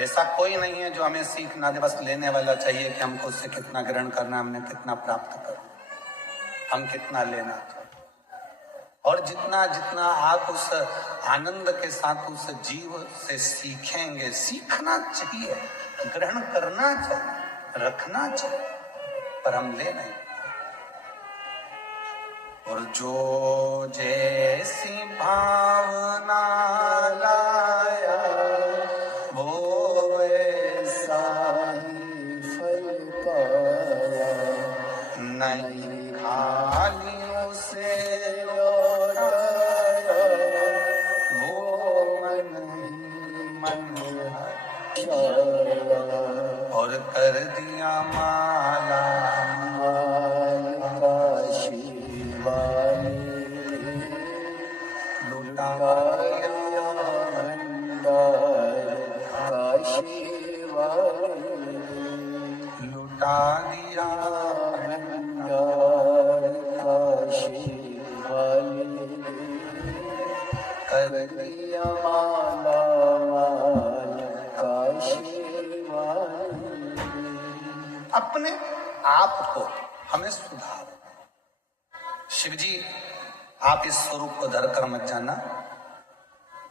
ऐसा कोई नहीं है जो हमें सीख ना दे, बस लेने वाला चाहिए कि हमको उससे कितना ग्रहण करना, हमने कितना प्राप्त करना, हम कितना लेना चाहिए। और जितना जितना आप उस आनंद के साथ उस जीव से सीखेंगे, सीखना चाहिए, ग्रहण करना चाहिए, रखना चाहिए, पर हम ले नहीं। और जो जैसी भावना लाया वो ऐसा ही फल पाया, नहीं खाली उसे लौटाया, वो मन और कर दिया माला लुटा दिया कर दिया माला अपने आप को हमें सुधार। शिव जी आप इस स्वरूप को धर कर मत जाना,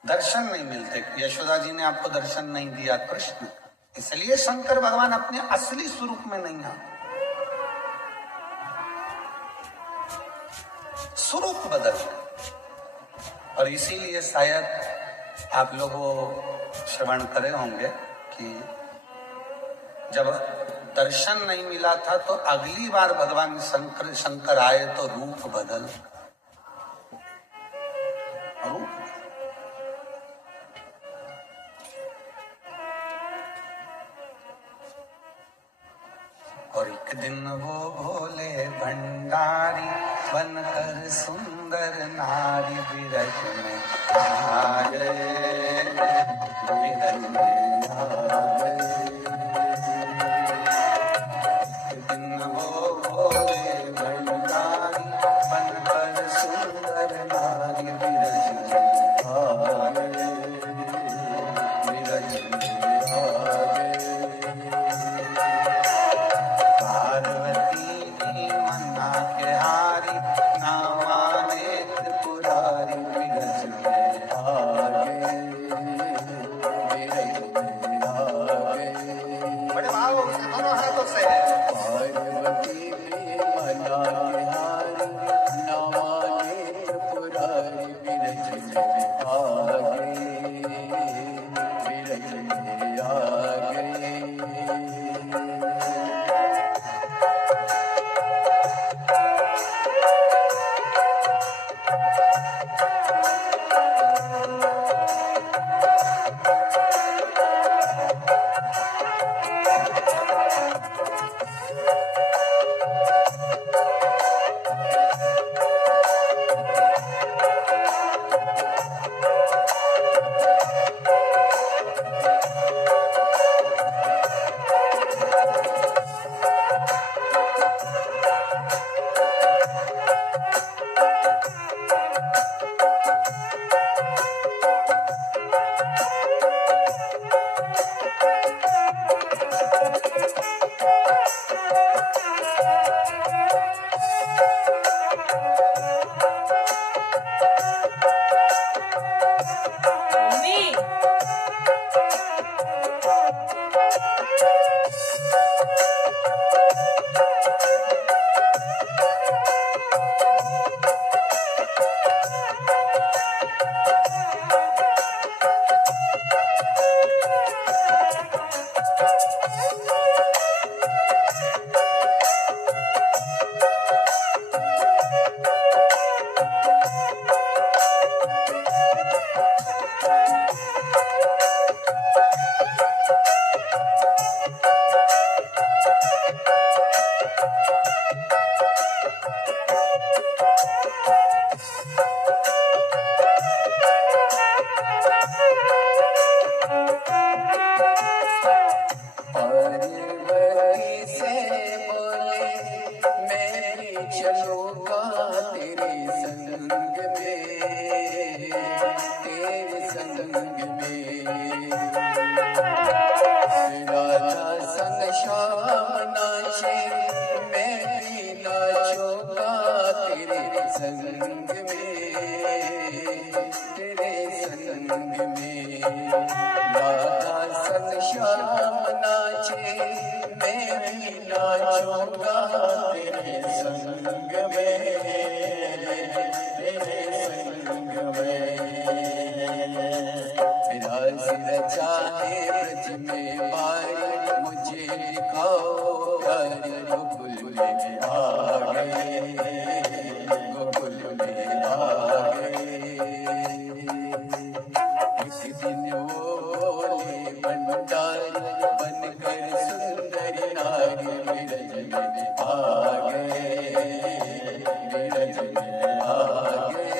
दर्शन नहीं मिलते। यशोदा जी ने आपको दर्शन नहीं दिया कृष्ण, इसलिए शंकर भगवान अपने असली स्वरूप में नहीं आ, स्वरूप बदल। और इसीलिए शायद आप लोगों श्रवण करे होंगे कि जब दर्शन नहीं मिला था तो अगली बार भगवान शंकर आए तो रूप बदल, रूप। और एक दिन वो भोले भंडारी बनकर सुंदर नारी विरज में आ गए, विरज में आ गए। एक दिन वो भोले भंडारी बनकर सुंदर नारी विरज में आ गए, विरज में आ गए। पार्वती मन्ना के हारी ना माने त्रिपुरारी, विरज में आ गए, विरज में आ गए। बड़े भाव से दोनों हाथों से पार्वती मन्ना के हारी ना माने त्रिपुरारी, विरज में आ गए, विरज में आ गए। तेरे संग में श्याम नाचे मैं भी नाचूंगा तेरे संग में, तेरे संग में। राधा संग श्याम नाचे मैं भी नाचूंगा तेरे संग में, तेरे संग में। रास रचा है ब्रज में बारी मुझे दिखाओ प्यारे गोकुल में आ गए, गोकुल में आ गए। उस दिन वो बोले भंडारी बनकर सुंदरी नारी ब्रज में आ गए, ब्रज में आ गए।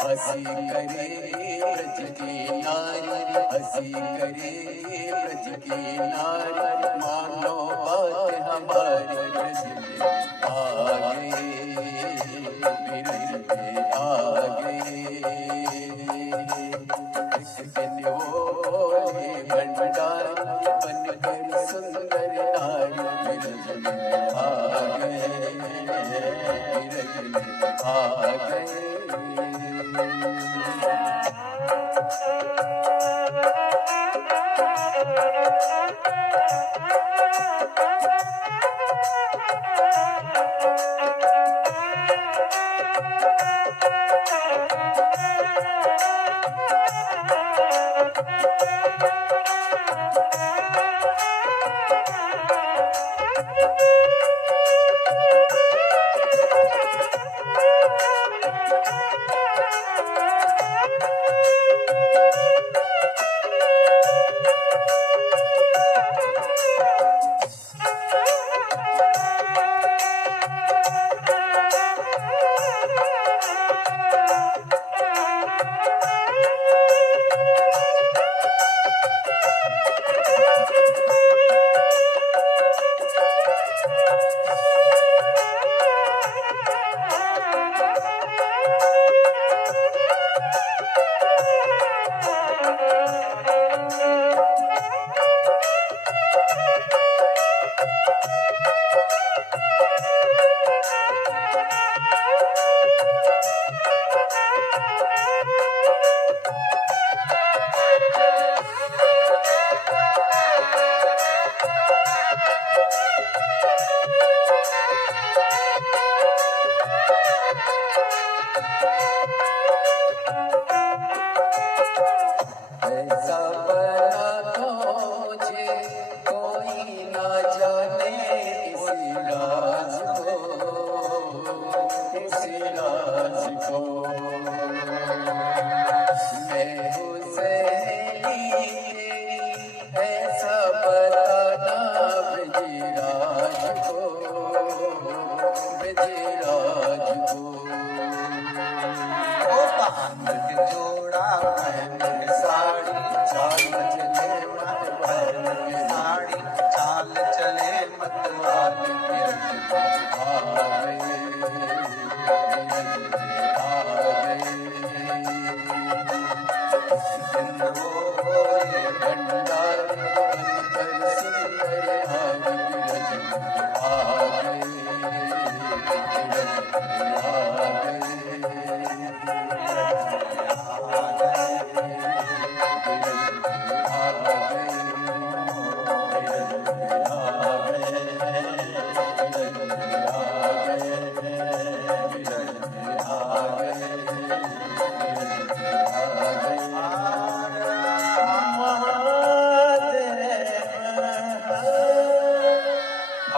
हसी करे ब्रज की नारी, हसी करे ब्रज की नारी, मानो बात हमारी ब्रज में आ गए, ब्रज में आ गए। इस दिन वो भंडारी बनकर सुंदर नारी ब्रज में आ गए, ब्रज में आ गए।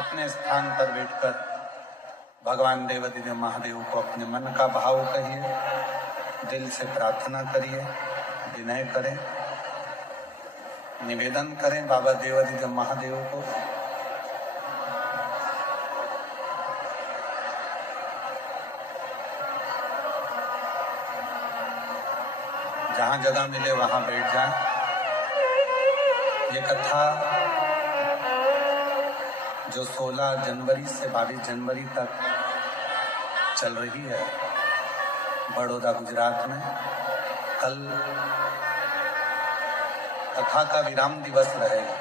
अपने स्थान पर बैठकर भगवान देवादिदेव महादेव को अपने मन का भाव कहिए, दिल से प्रार्थना करिए, विनय करें, निवेदन करें बाबा देवादिदेव महादेव को। जहां जगह मिले वहां बैठ जाएं। ये कथा जो 16 जनवरी से 22 जनवरी तक चल रही है बड़ौदा गुजरात में, कल कथा का विराम दिवस रहेगा।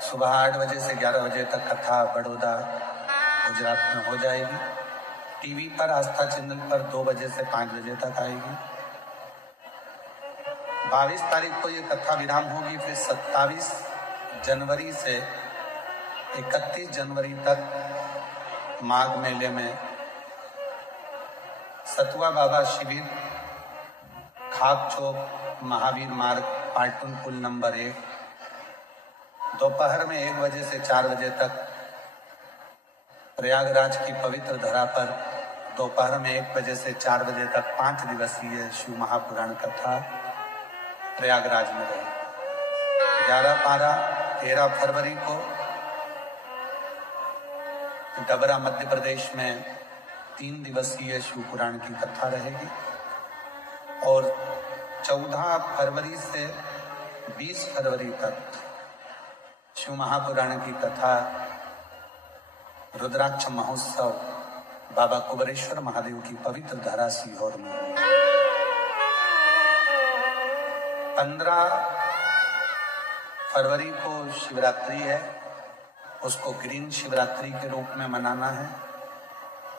सुबह 8 बजे से 11 बजे तक कथा बड़ौदा गुजरात में हो जाएगी। टीवी पर आस्था चैनल पर 2 बजे से 5 बजे तक आएगी। 22 तारीख को ये कथा विराम होगी। फिर 27 जनवरी से 31 जनवरी तक माघ मेले में सतुआ बाबा शिविर, खाक चौक, महावीर मार्ग, पाटन पुल नंबर 1, दोपहर में 1 बजे से 4 बजे तक प्रयागराज की पवित्र धरा पर दोपहर में 1 बजे से 4 बजे तक 5 दिवसीय शिव महापुराण कथा प्रयागराज में रही। 11, 12, 13 फरवरी को डबरा मध्य प्रदेश में 3 दिवसीय शिव पुराण की कथा रहेगी और 14 फरवरी से 20 फरवरी तक शिव महापुराण की कथा रुद्राक्ष महोत्सव बाबा कुबरेश्वर महादेव की पवित्र धरा सीहोर में। 15 फरवरी को शिवरात्रि है, उसको ग्रीन शिवरात्रि के रूप में मनाना है।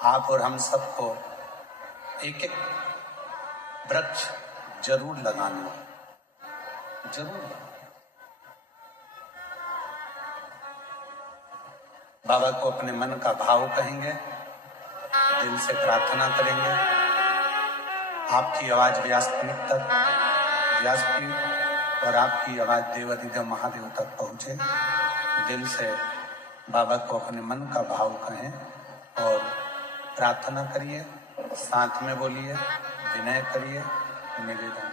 आप और हम सबको एक एक वृक्ष जरूर लगाना है, जरूर। बाबा को अपने मन का भाव कहेंगे, दिल से प्रार्थना करेंगे। आपकी आवाज व्यासपीठ तक, व्यासपीठ और आपकी आवाज देवादिदेव महादेव तक पहुंचे। दिल से बाबा को अपने मन का भाव कहें और प्रार्थना करिए, साथ में बोलिए, विनय करिए, निवेदन करिए।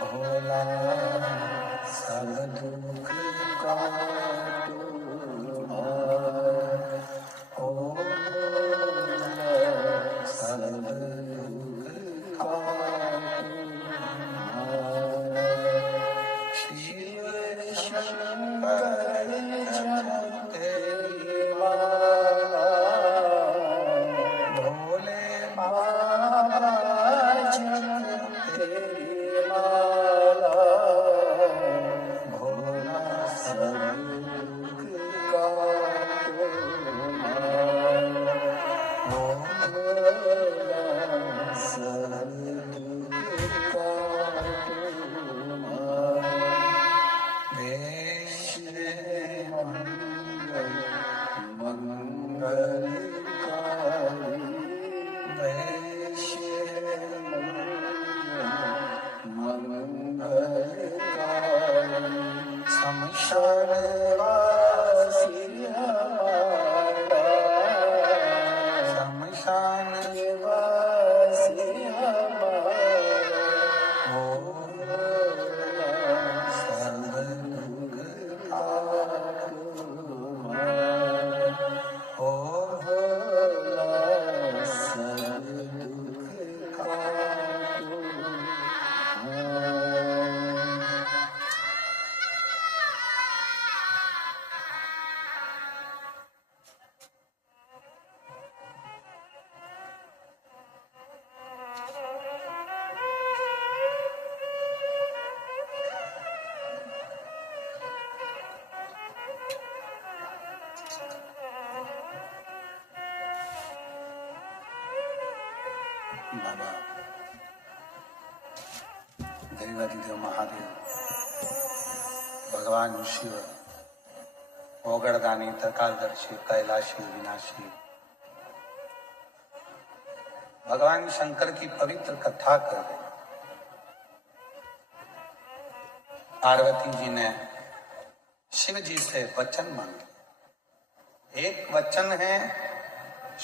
भोला सब दुख काटो ओ सब दुख काटो शिव शंकर जपते माला भोले बाबा जपते माला भोला सब दुख काटो भोला सब दुख काटो मंगल मंगलकारी मंगलकारी शमशान वासी हमारा शमशान वासी हमारा भोला सब दुख काटो ओ भोला सब दुख काटो बाबा देवाधिदेव महादेव भगवान शिव ओगड़दानी त्रिकालदर्शी कैलाशी विनाशी भगवान शंकर की पवित्र कथा कर रहे। पार्वती जी ने शिव जी से वचन मांगे। एक वचन है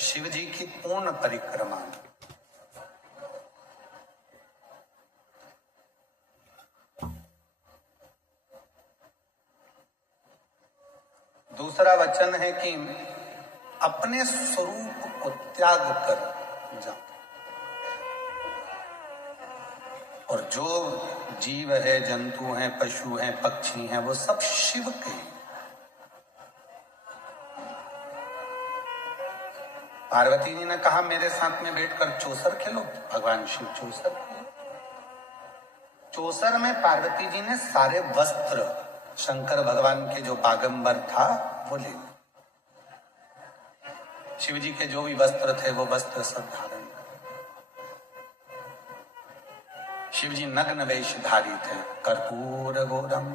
शिव जी की पूर्ण परिक्रमा। दूसरा वचन है कि अपने स्वरूप को त्याग कर जाओ और जो जीव है, जंतु हैं, पशु हैं, पक्षी हैं, वो सब शिव के। पार्वती जी ने कहा मेरे साथ में बैठकर चौसर खेलो। भगवान शिव चौसर खेलो। चौसर में पार्वती जी ने सारे वस्त्र शंकर भगवान के जो बागंबर था वो ले। शिव जी के जो भी वस्त्र थे वो वस्त्र सब धारण। शिव जी नग्न वेशधारी थे। कर्पूर गौरम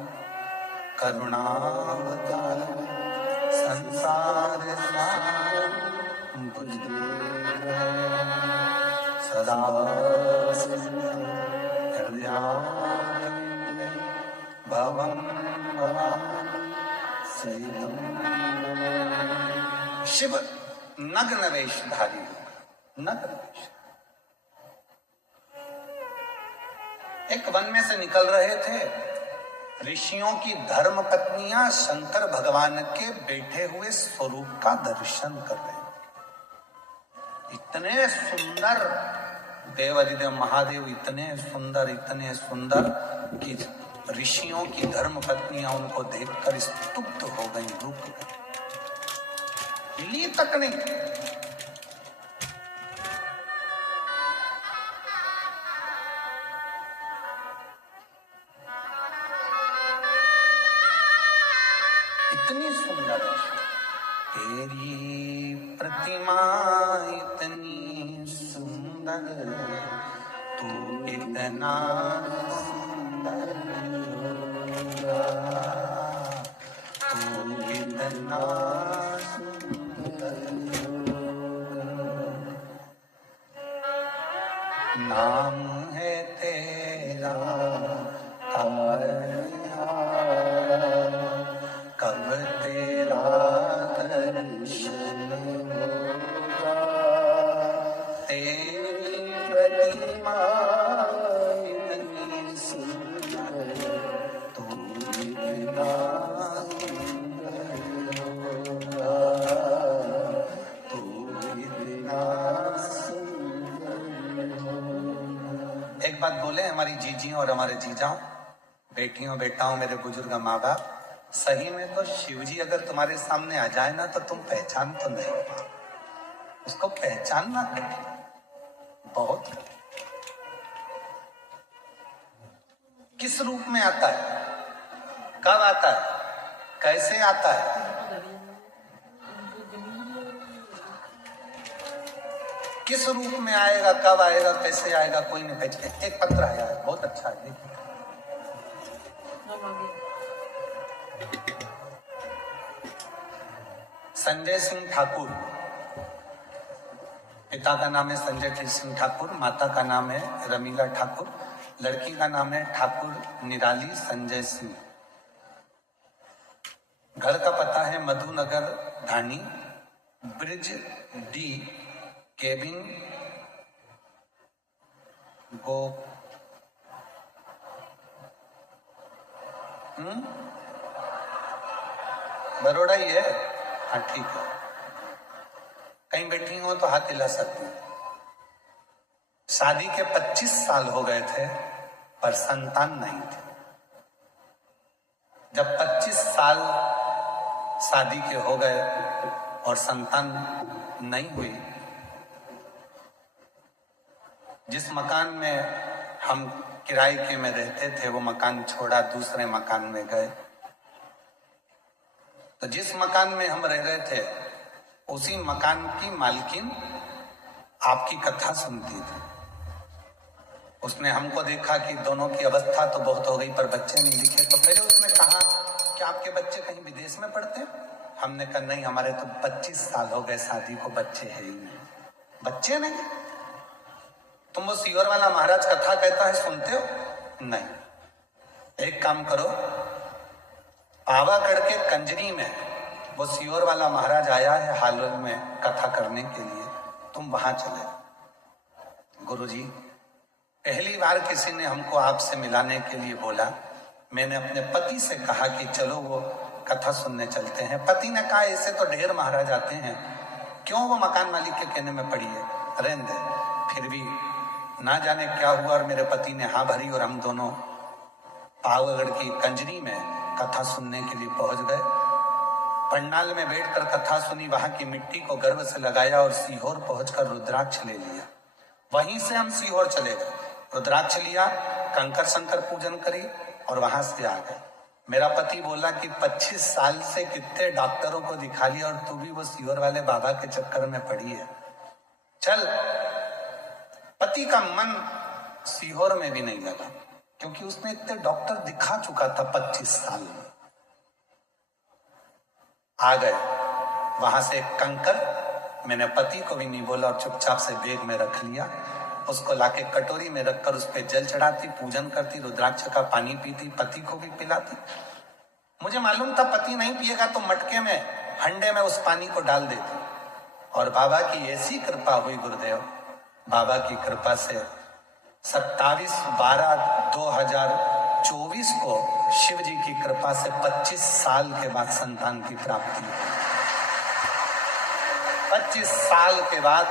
करुणावतारम संसार सारम बुद्धिदेवं सदा हृदयारविन्दे भवं शिव नग्न वेशधारी नग्न वेश। एक वन में से निकल रहे थे। ऋषियों की धर्म पत्नियां शंकर भगवान के बैठे हुए स्वरूप का दर्शन कर रहे। इतने सुंदर देवाधिदेव महादेव, इतने सुंदर कि ऋषियों की धर्म पत्नियां उनको देखकर स्तुप्त हो गई, रुक गई, हिली तक नहीं। इतनी सुंदर है तेरी प्रतिमा, इतनी सुंदर, तू इतना सुंदर, तू इतना सुंदर। नाम है तेरा कब तेरा दर्शन होगा, तेरी बात बोले हमारी जीजियों और हमारे जीजाओं, बेटियों बेटाओं, मेरे बुजुर्ग माँ बाप, सही में तो शिव जी अगर तुम्हारे सामने आ जाए ना तो तुम पहचान तो नहीं पाओ। उसको पहचानना कठिन, बहुत कठिन। किस रूप में आता है, कब आता है, कैसे आता है, किस रूप में आएगा, कब आएगा, कैसे आएगा, कोई नहीं पहचाने। एक पत्र आया है, बहुत अच्छा है, देखिए। संजय सिंह ठाकुर, पिता का नाम है संजय सिंह ठाकुर, माता का नाम है रमीला ठाकुर, लड़की का नाम है ठाकुर निराली संजय सिंह। घर का पता है मधुनगर धानी, ब्रिज डी, केबिन गो बड़ोड़ा ही है। हाँ ठीक है, कहीं बैठी हो तो हाथ हिला सकती हूँ। शादी के 25 साल हो गए थे पर संतान नहीं थे। जब 25 साल शादी के हो गए और संतान नहीं हुई, जिस मकान में हम किराए के में रहते थे वो मकान छोड़ा, दूसरे मकान में गए। तो जिस मकान में हम रह रहे थे उसी मकान की मालकिन आपकी कथा सुनती थी। उसने हमको देखा कि दोनों की अवस्था तो बहुत हो गई पर बच्चे नहीं दिखे, तो पहले उसने कहा कि आपके बच्चे कहीं विदेश में पढ़ते हैं? हमने कहा नहीं, हमारे तो 25 साल हो गए शादी को, बच्चे है ही नहीं। बच्चे नहीं? तुम वो सीहोर वाला महाराज कथा कहता है सुनते हो? नहीं। एक काम करो, पावागढ़ के कंजरी में वो सीहोर वाला महाराज आया है हाल में कथा करने के लिए, तुम वहां चले। गुरुजी, पहली बार किसी ने हमको आपसे मिलाने के लिए बोला। मैंने अपने पति से कहा कि चलो वो कथा सुनने चलते हैं। पति ने कहा ऐसे तो ढेर महाराज आते हैं, क्यों वो मकान मालिक के कहने में पड़ी है, रहने दे। फिर भी ना जाने क्या हुआ और मेरे पति ने हाँ भरी और हम दोनों पावागढ़ की कंजरी में कथा सुनने के लिए पहुंच गए। पंडाल में बैठकर कथा सुनी, वहां की मिट्टी को गर्व से लगाया और सीहोर पहुंचकर रुद्राक्ष ले लिया। वहीं से हम सीहोर चले गए, रुद्राक्ष लिया, कंकर शंकर पूजन करी और वहां से आ गए। मेरा पति बोला कि 25 साल से कितने डॉक्टरों को दिखा लिया और तू भी वो सीहोर वाले बाबा के चक्कर में पड़ी है, चल। पति का मन सीहोर में भी नहीं लगा क्योंकि उसने इतने डॉक्टर दिखा चुका था 25 साल में। आ गए वहां से एक कंकर, मैंने पति को भी नहीं बोला और चुपचाप से बैग में रख लिया। उसको लाके कटोरी में रखकर उस पर जल चढ़ाती, पूजन करती, रुद्राक्ष का पानी पीती, पति को भी पिलाती। मुझे मालूम था पति नहीं पिएगा तो मटके में, हंडे में उस पानी को डाल देती। और बाबा की ऐसी कृपा हुई गुरुदेव, बाबा की कृपा से 27/12/2024 को शिव जी की कृपा से 25 साल के बाद संतान की प्राप्ति हुई। 25 साल के बाद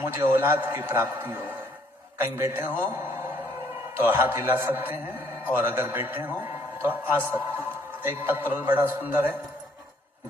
मुझे औलाद की प्राप्ति हो गई। कहीं बैठे हो तो हाथ हिला सकते हैं और अगर बैठे हो तो आ सकते हैं। एक पत्र बड़ा सुंदर है,